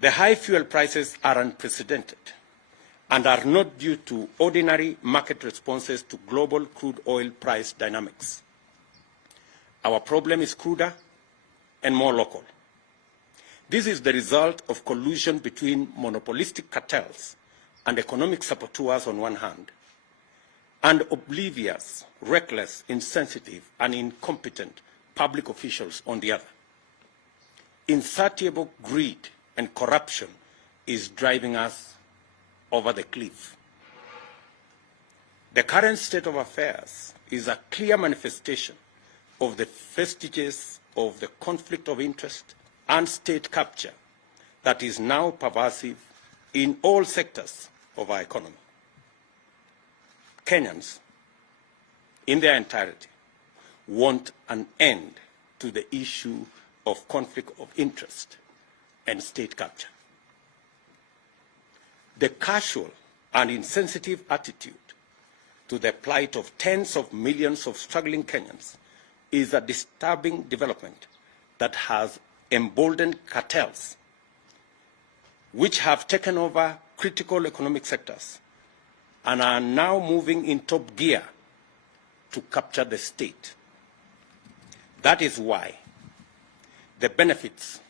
The high fuel prices are unprecedented and are not due to ordinary market responses to global crude oil price dynamics. Our problem is cruder and more local. This is the result of collusion between monopolistic cartels and economic saboteurs on one hand, and oblivious, reckless, insensitive, and incompetent public officials on the other. Insatiable greed and corruption is driving us over the cliff. The current state of affairs is a clear manifestation of the vestiges of the conflict of interest and state capture that is now pervasive in all sectors of our economy. Kenyans, in their entirety, want an end to the issue of conflict of interest and state capture. The casual and insensitive attitude to the plight of tens of millions of struggling Kenyans is a disturbing development that has emboldened cartels, which have taken over critical economic sectors and are now moving in top gear to capture the state. That is why the benefits,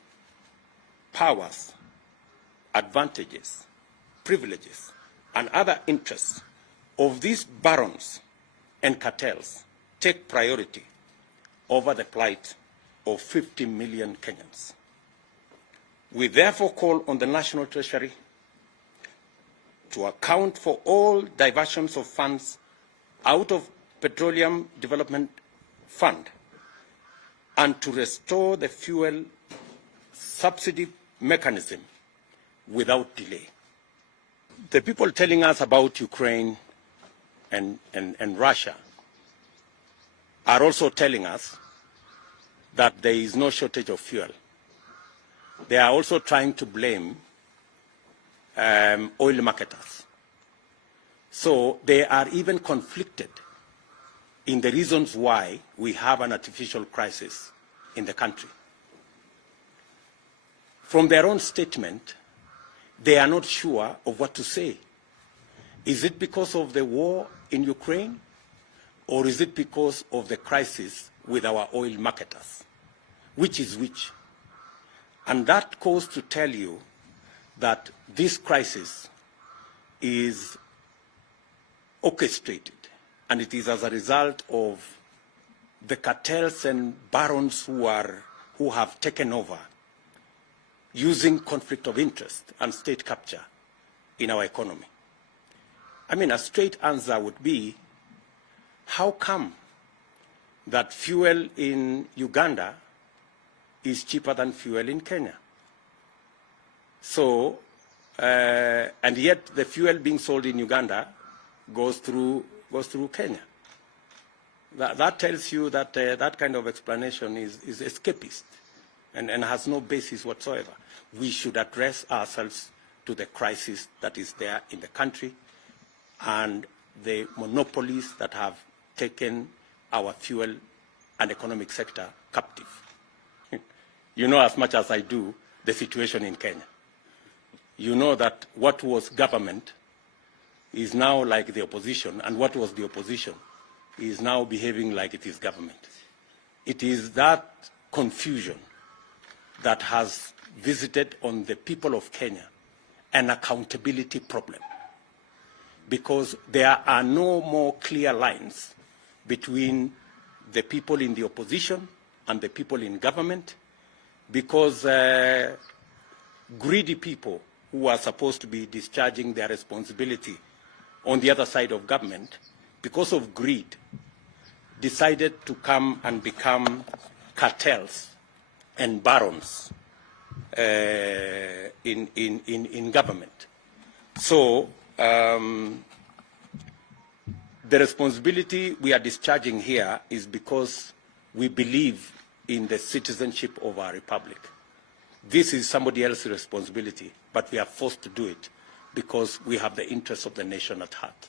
powers, advantages, privileges, and other interests of these barons and cartels take priority over the plight of 50 million Kenyans. We therefore call on the National Treasury to account for all diversions of funds out of Petroleum Development Fund and to restore the fuel subsidy mechanism without delay. The people telling us about Ukraine and Russia are also telling us that there is no shortage of fuel. They are also trying to blame oil marketers. So they are even conflicted in the reasons why we have an artificial crisis in the country. From their own statement, they are not sure of what to say. Is it because of the war in Ukraine, or is it because of the crisis with our oil marketers? Which is which? And that goes to tell you that this crisis is orchestrated, and it is as a result of the cartels and barons who have taken over, using conflict of interest and state capture in our economy. I mean, a straight answer would be, how come that fuel in Uganda is cheaper than fuel in Kenya? So, and yet the fuel being sold in Uganda goes through Kenya. That tells you that that kind of explanation is escapist and has no basis whatsoever. We should address ourselves to the crisis that is there in the country and the monopolies that have taken our fuel and economic sector captive. You know as much as I do the situation in Kenya. You know that what was government is now like the opposition, and what was the opposition is now behaving like it is government. It is that confusion that has visited on the people of Kenya an accountability problem, because there are no more clear lines between the people in the opposition and the people in government, because greedy people who are supposed to be discharging their responsibility on the other side of government, because of greed, decided to come and become cartels and barons in government. So the responsibility we are discharging here is because we believe in the citizenship of our republic. This is somebody else's responsibility, but we are forced to do it because we have the interests of the nation at heart.